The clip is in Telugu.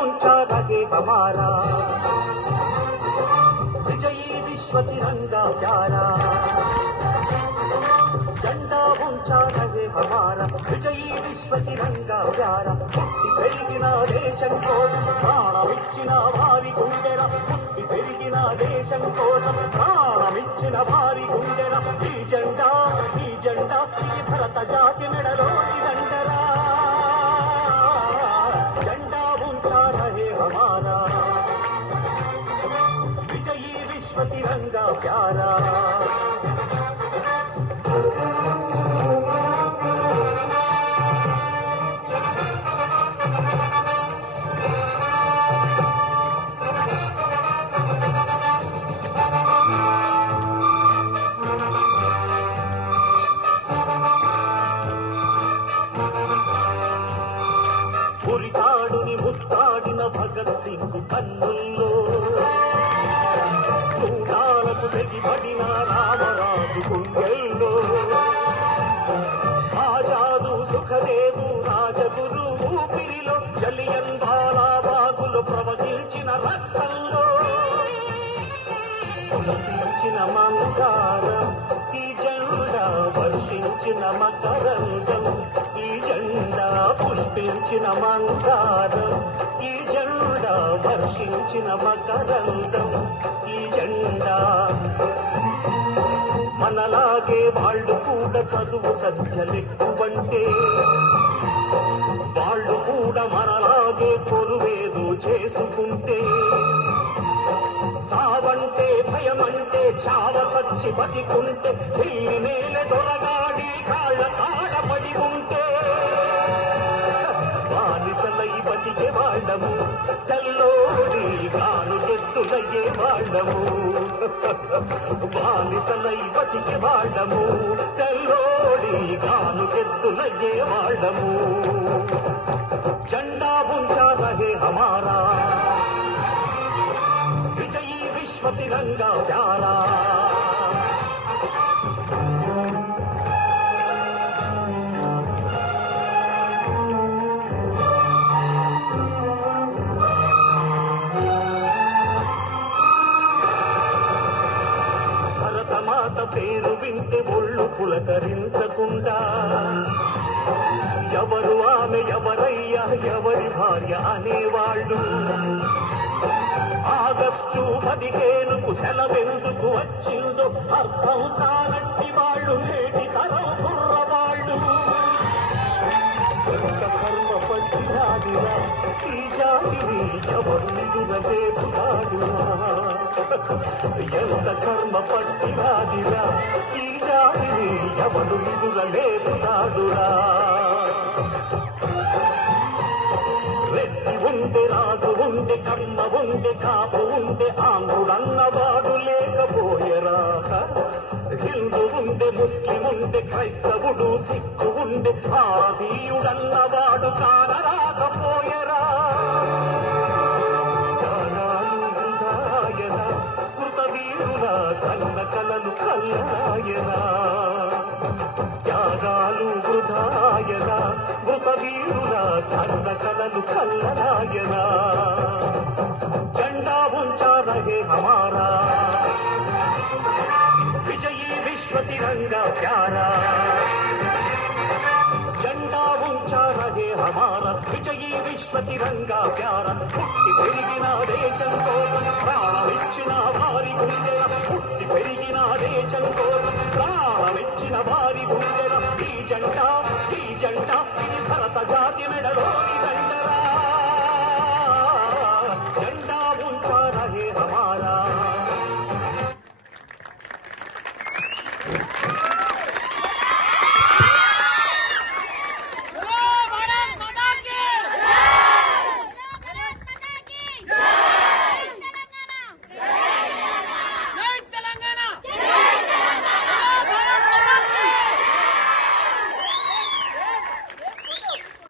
ऊंचा रहे हमारा विजयी विश्व तिरंगा प्यारा झंडा ऊंचा रहे हमारा विजयी विश्व तिरंगा प्यारा పుట్టి పెరిగిన దేశం కోసం ప్రాణమిచ్చిన వారి గుండెల పుట్టి పెరిగిన దేశం కోసం ప్రాణమిచ్చిన వారి గుండెల ఈ జెండా ఈ భరత జాతి మెడలోని దండరా झंडा ऊंचा रहे हमारा विजयी विश्व तिरंगा प्यारा ఉరితాడుని ముత్తాడిన భగత్ సింగ్ కన్నుల్లో చూడాలకు తెగిపడిన రామరాజు గుండెల్లో ఆజాదు సుఖదేవు రాజగురు ఊపిరిలో జలియన్ వాలాబాగులో ప్రవహించిన రక్తంలో పుష్పించిన మందారం ఈ జెండా వర్షించిన మకరందం ఈ జెండా పుష్పించిన మందారం ఈ జెండా వర్షించిన మకరందం ఈ జెండా మనలాగే వాళ్ళు కూడా చదువు సత్యలెక్కువంటే వాళ్ళు కూడా మనలాగే కొలువేదో చేసుకుంటే చావంటే భయమంటే చావ చచ్చి బతికుంటే చెయ్యి నేల దొరగాడి కాళ్ళ కాడపడి ఉంటే బానిసలై బతికే వాళ్ళము తెల్లోడి కాను ఎత్తులయ్యే వాళ్ళము బానిసలై బతికే వాళ్ళము తెల్లోడి కాను ఎత్తులయ్యే వాళ్ళము झंडा ऊंचा रहे हमारा विजयी विश्व तिरंगा प्यारा భరతమాత పేరు వింటే ఒళ్ళు పులకరించకుండా ఎవరు ఆమె ఎవరయ్యా ఎవరి భార్య అనేవాళ్ళు ఆగస్టు 15కు సెలవెందుకు వచ్చిందో అర్థం కానట్టి వాళ్ళు నేటి తరం కుర్రవాళ్ళు ఎంత కర్మ పట్టినాదిరా ఈ జాతిని ఎవరు నిదురలేదు కాదురా ఎంత కర్మ పట్టినాదిరా ఈ జాతిని ఎవరు నిదురలేదు కాదురా రెడ్డి ఉండే రాజు ఉండే కర్మ ఉండే కాపు ఉండే ఆంధ్రుడన్నవాడు లేకపోయరా హిందూ ఉండే ముస్లిం ఉండే క్రైస్తవుడు సిక్కు ఉండే భారతీయుడన్నవాడు కానరాకపోయరా జానాలు వృధాయన కృతవీరుల కన్న కలలు కల్లరాయనా త్యాగాలు వృధాయన మృతవీరుల కన్న కలలు కల్లరాయనా झंडा ऊंचा रहे हमारा विजयी विश्व तिरंगा प्यारा झंडा ऊंचा रहे हमारा विजयी विश्व तिरंगा प्यारा పుట్టి పెరిగిన దేశం కోసం ప్రాణమిచ్చిన వారి గుండెల పుట్టి పెరిగిన దేశం కోసం ప్రాణమిచ్చిన వారి గుండెల ఈ జెండా ఇది భరత జాతి మెడలోని